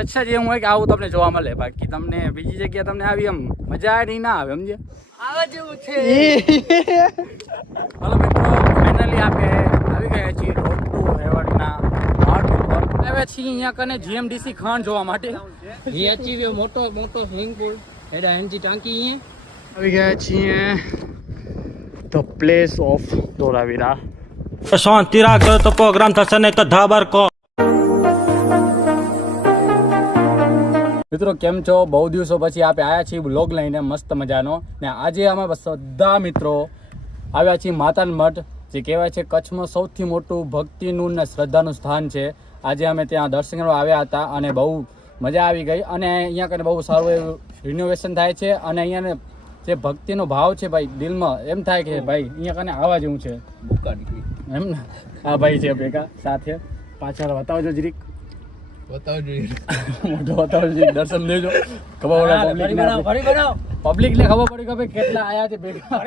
અચ્છા જે હું એક આવું તમને જોવા મળે, બાકી તમને બીજી જગ્યાએ તમને આવી એમ મજા નહીં ના આવે સમજે આવા જેવું છે. હલો મિત્રો, ફાઇનલી આપણે આવી ગયા છીએ રોડ ટુ હેવનના માર્ગ ઉપર. આવ્યા છીએ અહીંયા કને જીએમડીસી ખાણ જોવા માટે. જીએચવી મોટો સ્વિમિંગ પુલ એડા એનજી ટાંકી અહીંયા આવી ગયા છીએ ધ પ્લેસ ઓફ ધોળાવીરા. શાંતિ રાખજો તો પ્રોગ્રામ થશે નહીં તો ધાબર કો. મિત્રો કેમ છો? બહુ દિવસો પછી આપણે આવ્યા છીએ બ્લોગ લઈને મસ્ત મજાનો. ને આજે અમે બધા મિત્રો આવ્યા છીએ માતાન મઠ, જે કહેવાય છે કચ્છમાં સૌથી મોટું ભક્તિનું ને શ્રદ્ધાનું સ્થાન છે. આજે અમે ત્યાં દર્શન કરવા આવ્યા હતા અને બહુ મજા આવી ગઈ. અને અહીંયા કને બહુ સારું એવું રિનોવેશન થાય છે અને અહીંયાને જે ભક્તિનો ભાવ છે ભાઈ દિલમાં એમ થાય કે ભાઈ અહીંયા કને આવવા જેવું છે એમ ને. આ ભાઈ છે ભેગા સાથે, પાછળ બતાવજો જરીક, મોટો બતાવજો જરીક, દર્શન લેજો. ખબર પબ્લિક ને ખબર પડી કે ભાઈ કેટલા આયા છે ભેગા.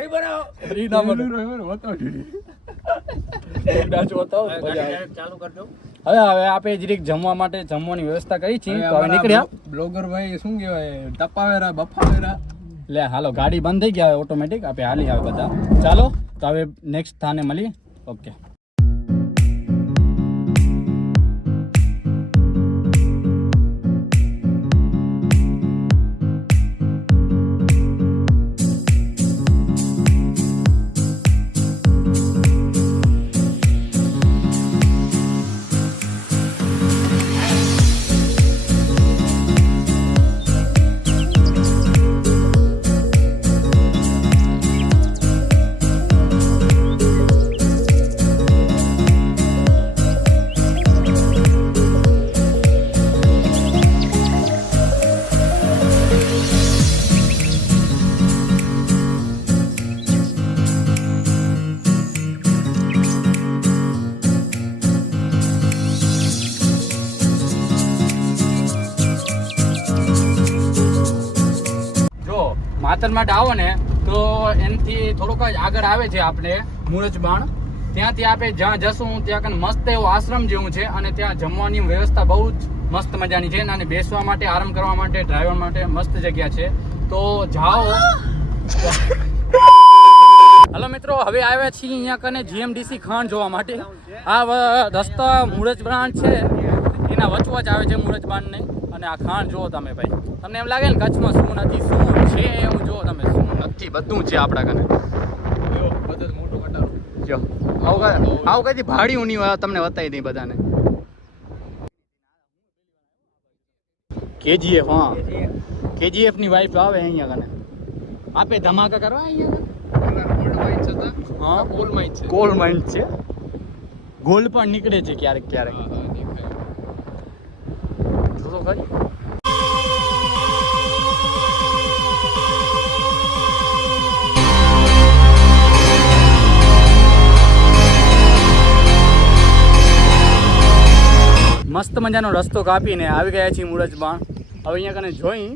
હવે આપણે જરીક જમવા માટે જમવાની વ્યવસ્થા કરી છે તો હવે નીકળ્યા. બ્લોગર ભાઈ શું કહેવાય તપાવેરા બફાવેરા લે હાલો, ગાડી બંધ થઈ ગયા ઓટોમેટિક, આપણે હાલી આવે બધા. ચાલો તો હવે નેક્સ્ટ સ્થાને મળીએ. ઓકે. માતર માટે આવો ને તો એનાથી થોડુંક જ આગળ આવે છે આપણે મૂળજબાણ. ત્યાંથી આપણે જ્યાં જશું ત્યાં કને મસ્ત એવો આશ્રમ જેવું છે અને ત્યાં જમવાની વ્યવસ્થા બહુ જ મસ્ત મજાની છે અને બેસવા માટે, આરામ કરવા માટે, ડ્રાઈવર માટે મસ્ત જગ્યા છે. તો જાઓ. હલો મિત્રો, હવે આવ્યા છીએ અહીંયા કને જીએમડીસી ખાણ જોવા માટે. આ રસ્તા મૂળજબાણ છે એના વચવચ આવે છે મૂળજબાણ નહીં. અને આ ખાણ જુઓ તમે ભાઈ, તમને એમ લાગે ને કચ્છમાં શું નથી, શું છે એવું જુઓ તમે. શું નથી બધું છે આપણા કને. મોટું કટારો જો આવું કઈ ભાડ્યું નહીં હોય, તમને બતાવી દઈ બધાને. કેજીએફ, હા કેજીએફ ની વાઈફ આવે અહીંયા કને. આપે ધમાકા કરવા અહીંયા. હા ગોલ્ડ માઇન છે, ગોલ્ડ પણ નીકળે છે ક્યારેક ક્યારેક. તો ખરી મસ્ત મજાનો રસ્તો કાપીને આવી ગયા છીએ મૂળજબાણ. હવે અહીંયા કને જોઈ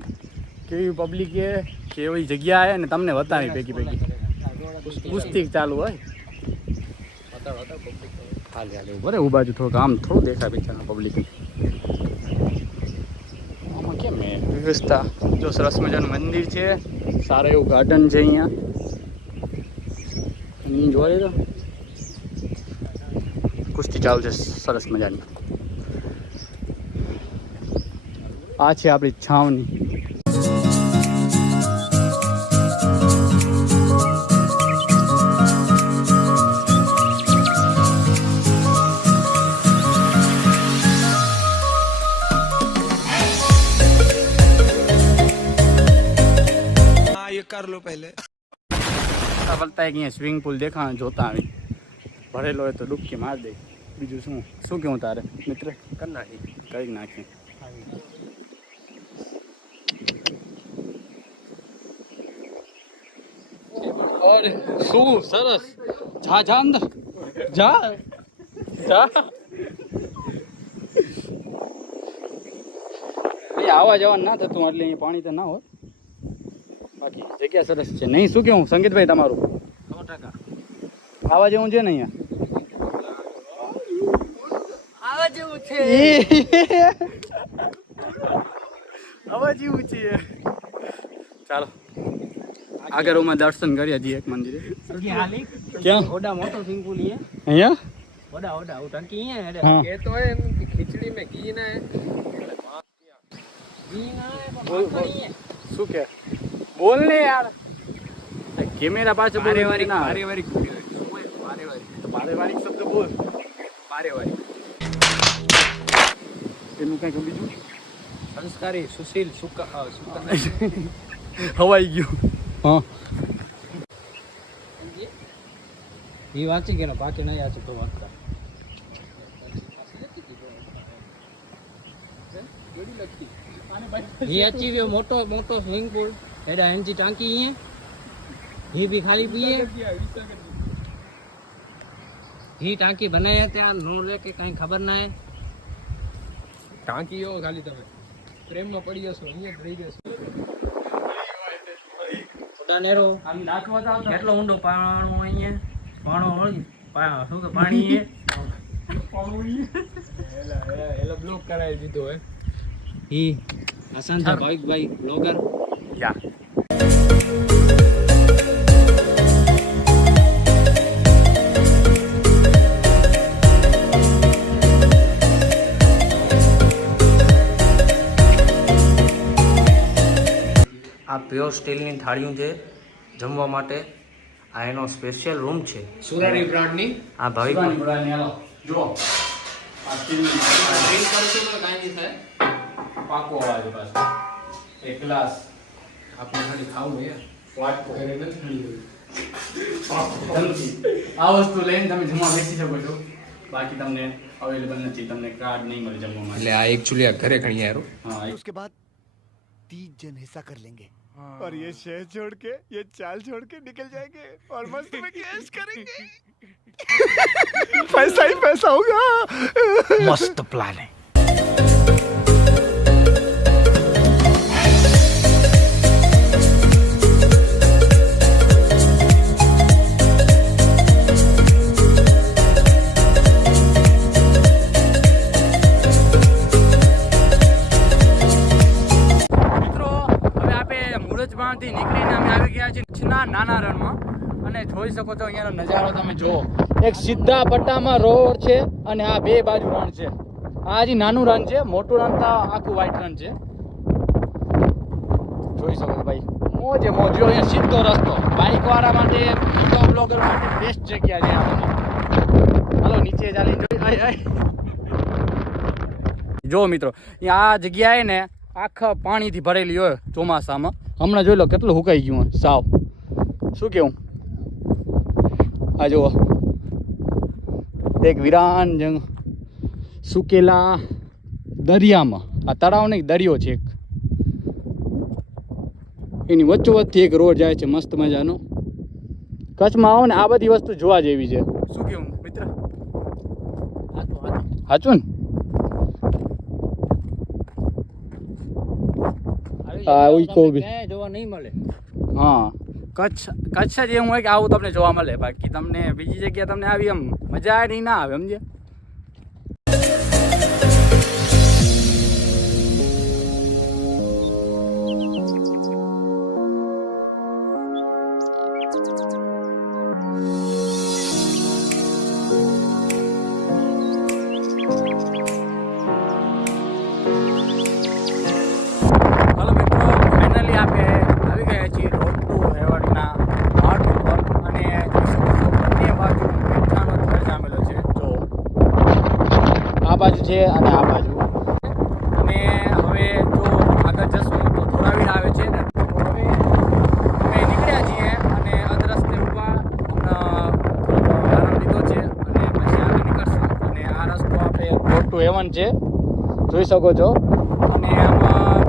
કેવી પબ્લિક છે, કેવી જગ્યા છે ને તમને બતાવી ભેગી કુસ્તી ચાલુ હોય. હાલે બરે ઉભા બાજુ થોડુંક આમ થોડું દેખાય બિચારા પબ્લિક. આમાં કેમ વ્યવસ્થા જો સરસ મજાનું મંદિર છે, સારું એવું ગાર્ડન છે અહીંયા. જોઈ તો કુસ્તી ચાલુ છે સરસ મજાની. આ છે આપણી છાવની. कर लो पहले. બોલતા કે સ્વિમિંગ પુલ દેખાણ જોતા આવી ભરેલો હોય તો ડૂબકી માર દે. બીજું શું કેવું તારે મિત્ર? કરી નાખી. શું સરસ. જા અંદર જા. આવા જવાનું ના થતું એટલે અહીંયા પાણી તો ના હોય, બાકી જગ્યા સરસ છે. નહીં શું કેવું સંગીતભાઈ તમારું? 100% આવા જેવું છે ને અહીંયા. આવા જેવું છે. અવાજ ઊંચી છે. ચાલો આગળ અમે દર્શન કરીએ છીએ એક મંદિરે. ક્યાં? ઓડા મોટો સ્વિમિંગ પૂલ ये અહીંયા ओडा ओडा वो टंकी है हाँ। ये तो है खिचड़ी में घी ना है घी ना है बोल, बोल नहीं है શું કે બોલ ને યાર કેમેરા પાસે બોલ पारिवारिक ના पारिवारिक પારિવારિક શબ્દ બોલ पारिवारिक એનું કઈ બીજું संस्कारी सुशील सुका હવાઈ ગયું હા ये वाची के ना बाकी नहीं आचे तो वाचता ये अचीव मोटो मोटो स्विमिंग पूल एडा एनजी टांकी ही है ये भी खाली पिए ये टांकी बनाए हैं ત્યાં નો લે કે કઈ ખબર ના હે ટાંકી યો ખાલી તમે પ્રેમ માં પડી જશો અહીંયા જ રહી જશો થોડા નેરો આમ નાખવા તો આવતા કેટલો ઊંડો પાણો અહીંયા પાણો શું કે પાણી હે એલા બ્લોક કરાવી દીધો હે ઈ આસાન છે ભાઈ બ્લોગર યા આ પ્યોર સ્ટીલની થાળીઓ છે જમવા માટે. આ એનો સ્પેશિયલ રૂમ છે. સુરારી બ્રાન્ડની આ ભાવિક શિવાની બોલાની હાલો જો આ સ્ટીલની ડ્રિંક કરશો તો કાંઈ નહીં થાય પાકો અવાજ પાછો એક ગ્લાસ આપણે ખાલી ખાવું હે વાટકો ઘરે નથી ખાલી ધમકી. આ વસ્તુ લઈને તમે જમવા બેસી શકો છો બાકી તમને અવેલેબલ નથી તમને કાર્ડ નહીં મળે જમવા માટે એટલે આ એકચ્યુઅલી આ ઘરે ઘણી આરો હા उसके बाद 30 जन हिस्सा कर लेंगे और ये शहर छोड़ के ये चाल छोड़ के निकल जाएंगे और मस्त में कैश करेंगे पैसा ही पैसा होगा मस्त प्लान है મુરજમાંથી નીકળીને અમે આવી ગયા છીએ કચ્છના નાના રણમાં અને જોઈ શકો છો અહીંયાનો નજારો તમે જુઓ એક સીધા પટ્ટામાં રોડ છે અને આ બે બાજુ રણ છે. આ હજી નાનું રણ છે મોટું રણ તો આખું વ્હાઈટ રણ છે જોઈ શકો છો ભાઈ મોજે મોજ જો અહીંયા સીધો રસ્તો બાઇક વાળા માટે મોટો બ્લોગર માટે બેસ્ટ જગ્યા છે આ. હાલો નીચે ચાલી જો મિત્રો અહીંયા આ જગ્યાએ ને આખા પાણીથી ભરેલી હોય ચોમાસામાં. હમણાં જોઈ લો કેટલું હુકાઈ ગયું હોય સાવ. શું કેવું આ જુઓ એક વિરાન જંગ સુકેલા દરિયામાં આ તળાવ નહીં દરિયો છે એક એની વચ્ચોવચ્ચથી એક રોડ જાય છે મસ્ત મજાનો. કચ્છમાં આવો ને આ બધી વસ્તુ જોવા જેવી છે. શું કેવું મિત્ર સાચું ને જોવા નહીં મળે. હા કચ્છ જ એવું હોય કે આવું તમને જોવા મળે બાકી તમને બીજી જગ્યા તમને આવી એમ મજા નહીં ના આવે સમજે. છે અને આ બાજુ અને હવે જો આગળ જશું તો ધોરાવીર આવે છે ને તો હવે અમે નીકળ્યા છીએ અને અધ રસ્તે ઊભા આરામ લીધો છે અને પછી આગળ નીકળશું અને આ રસ્તો આપણે રોડ ટુ હેવન છે જોઈ શકો છો. અને આમાં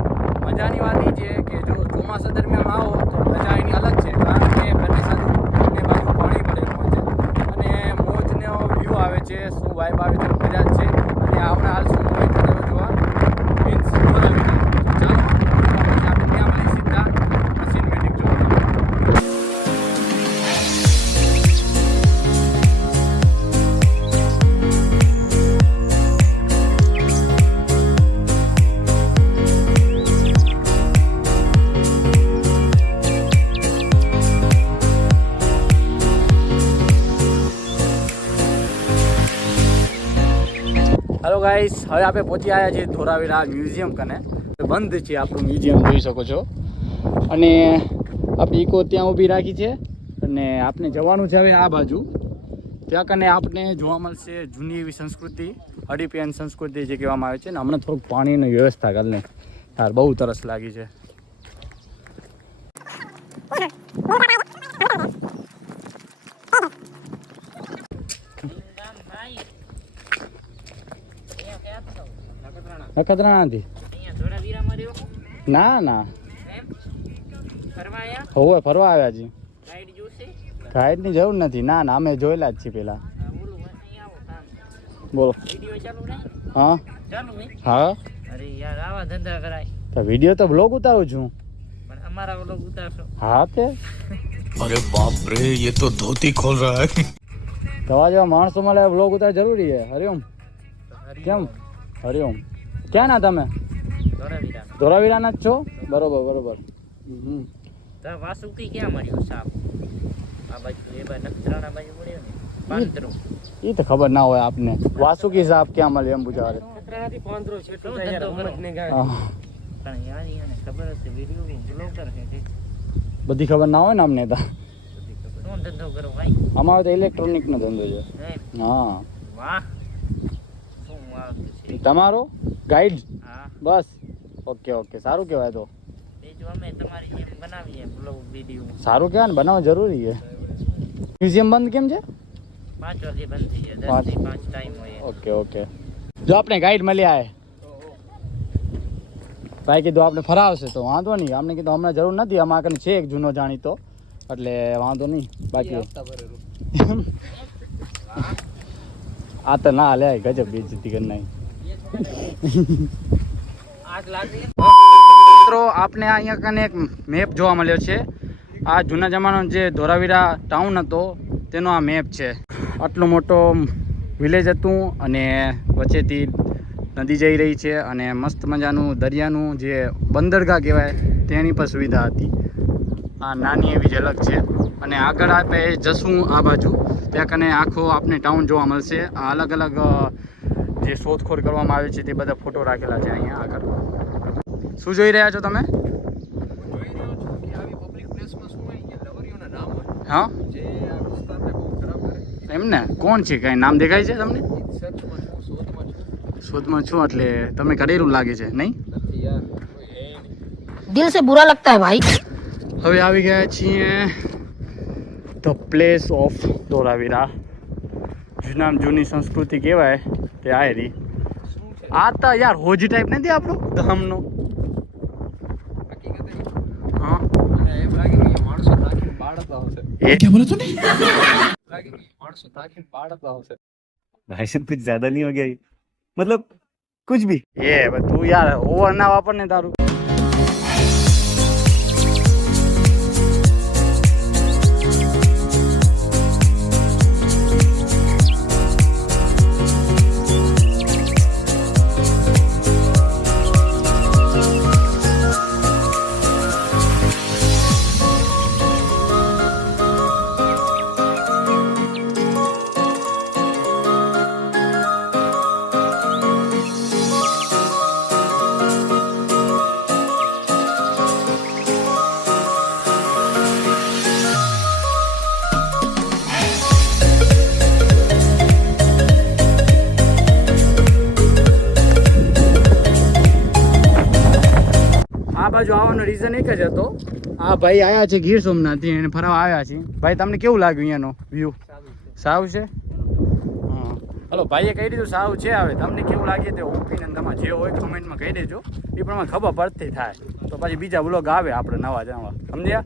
મજાની વાત એ છે કે જો ચોમાસા દરમિયાન આવો તો મજા એની અલગ છે કારણ કે બંને બાજુ પાણી પડેલું હોય છે અને મોજનો વ્યૂ આવે છે શું વાઇબ આવે છે મજા જ છે. આપણે હાલ શું હોય જોવા મીન્સ બોલાવી ચાલો આપણે ત્યાં મળી સીધા સિનેમેટિક જોવા. ગાઈસ હવે આપણે પહોંચી આવ્યા છીએ ધોરાવીરા મ્યુઝિયમ કને. બંધ છે આપણું મ્યુઝિયમ, જોઈ શકો છો. અને આપણી ઇકો ત્યાં ઊભી રાખી છે અને આપણે જવાનું છે હવે આ બાજુ. ત્યાં કને આપણે જોવા મળશે જૂની એવી સંસ્કૃતિ, હડીપિયન સંસ્કૃતિ જે કહેવામાં આવે છે. ને હમણાં થોડુંક પાણીની વ્યવસ્થા કરી લે યાર, બહુ તરસ લાગી છે. નખત્રાણાથી ના ના હોવે ફરવા આવ્યા છીએ. ગાઈડની જરૂર નથી. ના ના અમે જોયેલા જ છીએ પેલા. બોલો. હા હા અરે યાર આવા ધંધા કરાય. તો વિડીયો તો બ્લોગ ઉતારું છું. પણ અમારા વ્લોગ ઉતારશો? હા તે अरे बाप रे ये तो धोती खोल रहा है. દવા જેવા માણસો મળે બ્લોગ ઉતાર જરૂરી છે. હરિઓમ. કેમ હરિઓમ. ક્યાં ના તમે? ધોરાવીરાના જ છો? બરોબર બરોબર. તો વાસુકી ક્યાં મળ્યો સાપ? આ બાજુ એ બાજુ નખત્રાણા બાજુ મળ્યો ને પાંદરો. એ તો ખબર ના હોય આપને. વાસુકી સાહેબ ક્યાં મળે એમ પૂછાવે. નખત્રાણાથી પાંદરો છે તો ધંધો કરો. પણ યાર એને ખબર હશે વિડિયો બ્લોગર છે કે બધી ખબર ના હોય ને અમને તો. શું ધંધો કરો ભાઈ? અમારો તો ઇલેક્ટ્રોનિક નો ધંધો છે. હે હા. વાહ શું વાત છે. તમારો ગાઈડ? હા બસ ઓકે ઓકે, સારું કહેવાય. તો બીજું અમે તમારી જેમ બનાવીએ બ્લોગ વિડિયો. સારું કહેવાય ને, બનાવવું જરૂરી છે. મ્યુઝિયમ બંધ કેમ છે? 5 વાગે બંધ થઈ જાય. 10 થી 5 ટાઈમ હોય. Okay okay. જો આપણે ગાઈડ મળ્યા હે ભાઈ, કીધું આપણે ફરાવશે તો વાંધો નહીં. અમને કીધું હમણાં જરૂર નથી, અમારા કને છે એક જૂનો જાણીતો, એટલે વાંધો નહીં. બાકી આ તો ના લે ગજબ બેઇજ્જતી કરી નાખી. આગ લાગે. મિત્રો આપણે અહીંયા કને એક મેપ જોવા મળ્યો છે. આ જૂના જમાનાનો જે ધોરાવીરા ટાઉન હતો તેનો આ મેપ છે. આટલો મોટો વિલેજ હતું અને વચ્ચેથી નદી જઈ રહી છે અને મસ્ત મજાનું દરિયાનું જે બંદરગાહ કહેવાય તેની પણ સુવિધા હતી. આ નાની એવી ઝલક છે. અને આગળ આપણે જશું આ બાજુ, ત્યાં કને આખો આપણે ટાઉન જોવા મળશે. આ અલગ અલગ જે શોધખોળ કરવામાં આવે છે તે બધા ફોટો રાખેલા છે અહીંયા આગળ. શું જોઈ રહ્યા છો તમે? હા એમને કોણ છે? કઈ નામ દેખાય છે તમને? શોધમાં છું એટલે તમને કરેલું લાગે છે નહીં? दिल से बुरा लगता है भाई. હવે આવી ગયા છીએ ધ પ્લેસ ઓફ ધોરાવીરા. જૂની સંસ્કૃતિ કહેવાય તે આયરી. આ તો યાર હોજી ટાઈપ નથી આપણું ધામનો? હા એમ લાગે કે માણસો નાખીને બાળતો આવશે. क्या बोला तूने? લાગે કે માણસો નાખીને બાળતો આવશે. भाई साहब कुछ ज्यादा नहीं हो गया ये? मतलब कुछ भी. એ તું યાર ઓવર ના વાપર ને તારું. બાજુ આવવાનો રીઝન એક જ હતો. આ ભાઈ આવ્યા છે ગીર સોમનાથથી એને ફરવા આવ્યા છે. ભાઈ તમને કેવું લાગ્યું અહીંયાનો વ્યૂ? સારું છે. હા હલો, ભાઈએ કહી દીધું સારું છે. હવે તમને કેવું લાગે તે ઓપિનિયન તમારે જે હોય કમેન્ટમાં કહી દેજો. એ પ્રમાણે ખબર પડતી થાય તો પછી બીજા બ્લોગ આવે આપણે નવા સમજ્યા?